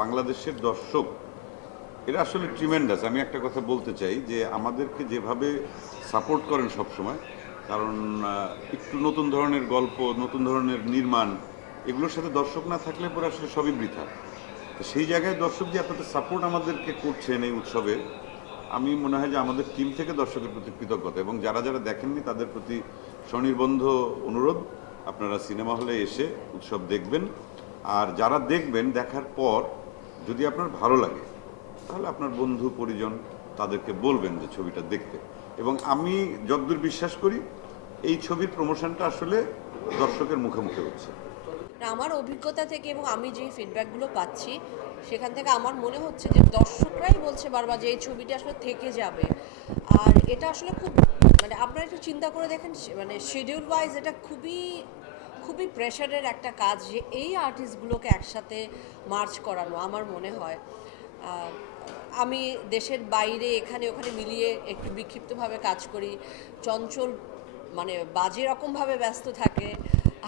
বাংলাদেশের দর্শক, এরা আসলে ট্রিমেন্ডাস আমি একটা কথা বলতে চাই যে আমাদেরকে যেভাবে সাপোর্ট করেন সব সময় কারণ একটু নতুন ধরনের গল্প, নতুন ধরনের নির্মাণ, এগুলোর সাথে দর্শক না থাকলে পরে আসলে সবই বৃথা। সেই জায়গায় দর্শক যে এতটা সাপোর্ট আমাদেরকে করছেন এই উৎসবে, আমি মনে হয় যে আমাদের টিম থেকে দর্শকের প্রতি কৃতজ্ঞতা, এবং যারা যারা দেখেননি তাদের প্রতি স্বনির্বন্ধ অনুরোধ। আপনারা সিনেমা হলে এসে উৎসব দেখবেন। আর যারা দেখবেন, দেখার পর যদি আপনার ভালো লাগে, তাহলে আপনার বন্ধু, পরিজন তাদেরকে বলবেন যে ছবিটা দেখতে। এবং আমি যতদূর বিশ্বাস করি, এই ছবির প্রমোশনটা আসলে দর্শকের মুখে মুখে হচ্ছে। আমার অভিজ্ঞতা থেকে এবং আমি যে ফিডব্যাকগুলো পাচ্ছি, সেখান থেকে আমার মনে হচ্ছে যে দর্শকরাই বলছে বারবার যে এই ছবিটা আসলে থেকে যাবে। আর এটা আসলে খুব মানে আপনারা একটু চিন্তা করে দেখেন মানে শিডিউল ওয়াইজ এটা খুবই খুবই প্রেশারের একটা কাজ যে এই আর্টিস্টগুলোকে একসাথে মার্চ করানো, আমার মনে হয়। আমি দেশের বাইরে এখানে ওখানে মিলিয়ে একটু বিক্ষিপ্তভাবে কাজ করি। চঞ্চল মানে বাজে রকমভাবে ব্যস্ত থাকে।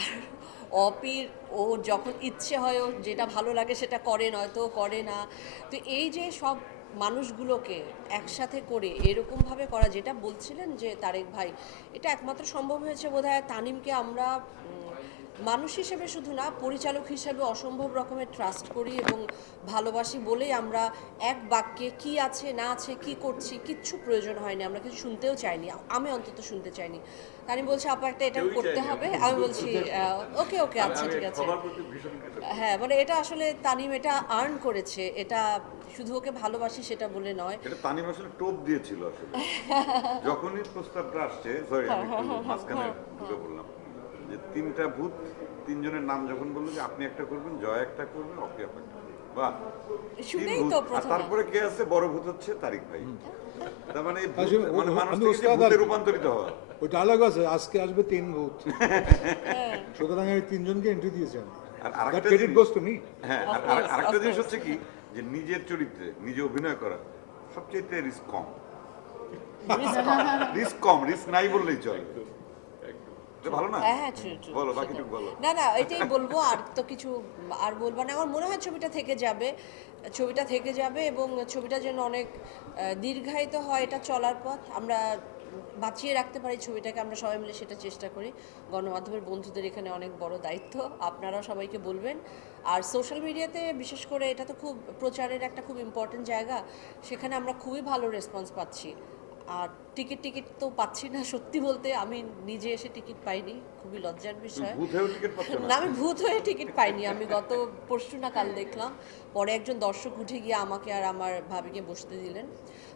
আর অপির, ও যখন ইচ্ছে হয়, ও যেটা ভালো লাগে সেটা করে, নয়তো করে না। তো এই যে সব মানুষগুলোকে একসাথে করে এরকমভাবে করা, যেটা বলছিলেন যে তারেক ভাই, এটা একমাত্র সম্ভব হয়েছে বোধহয় তানিমকে আমরা মানুষ হিসেবে শুধু না পরিচালক হিসেবে অসম্ভব রকমের ট্রাস্ট করি এবং ভালোবাসি বলেই আমরা এক বাক্যে কি আছে না আছে কি করছি কিচ্ছু প্রয়োজন হয়নি আমরা কিছু শুনতেও চাইনি আমি অন্তত শুনতে চাইনি। তানিম বলছে আপা একটা এটা করতে হবে? আমি বলছি ওকে ওকে আচ্ছা ঠিক আছে। হ্যাঁ মানে এটা আসলে তানিম এটা আর্ন করেছে এটা শুধু ওকে ভালোবাসি সেটা বলে নয়। এটা তানিম আসলে টোপ দিয়েছিল আসলে। যখনই প্রস্তাবটা আসছে সরি আমি একটু মাঝখানে ঢুকে বললাম যে তিনটা ভূত তিনজনের নাম যখন বলল যে আপনি একটা করবেন জয় একটা করবেন অপি আপা একটা বাহ। শুনেই তো তারপরে কে আছে? বড় ভূত হচ্ছে তারিক ভাই। তার মানে মানে মানুষ ভূতে রূপান্তরিত হওয়া। ওই ডায়লগ আছে আজকে আসবে তিন ভূত। সুতরাং আমি তিনজনকে এন্ট্রি দিয়েছি আমি। আর আরেকটা ক্রেডিট জিনিস- গোস টু মি হ্যাঁ আর আরেকটা জিনিস হচ্ছে কি যে নিজের চরিত্রে নিজে অভিনয় করা সবচেয়ে রিস্ক কম। রিস্ক কম। রিস্ক নাই বললেই চলে। ভালো না? হ্যাঁ হ্যাঁ true, true, বলো, বাকিটুকু বলো। না না এটাই বলব আর তো কিছু আর বলব না। আমার মনে হয় ছবিটা থেকে যাবে ছবিটা থেকে যাবে এবং ছবিটা যেন অনেক দীর্ঘায়িত হয় এটা চলার পথ। আমরা বাঁচিয়ে রাখতে পারি ছবিটাকে আমরা সবাই মিলে সেটা চেষ্টা করি। গণমাধ্যমের বন্ধুদের এখানে অনেক বড় দায়িত্ব আপনারা সবাইকে বলবেন। আর সোশ্যাল মিডিয়াতে বিশেষ করে এটা তো খুব প্রচারের একটা খুব ইম্পর্টেন্ট জায়গা। সেখানে আমরা খুবই ভালো রেসপন্স পাচ্ছি। আর টিকিট টিকিট তো পাচ্ছি না সত্যি বলতে আমি নিজে এসে টিকিট পাইনি খুবই লজ্জার বিষয়। না? আমি ভূত হয়ে টিকিট পাইনি আমি গত পরশু না কাল দেখলাম। পরে একজন দর্শক উঠে গিয়ে আমাকে আর আমার ভাবিকে বসতে দিলেন।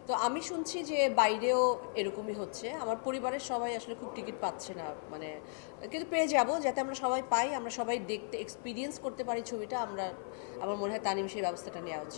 তো আমি শুনছি যে বাইরেও এরকমই হচ্ছে। আমার পরিবারের সবাই আসলে খুব টিকিট পাচ্ছে না মানে কিন্তু পেয়ে যাব যাতে আমরা সবাই পাই আমরা সবাই দেখতে এক্সপিরিয়েন্স করতে পারি ছবিটা আমরা আমার মনে হয় তানিম সেই ব্যবস্থাটা নেওয়া উচিত।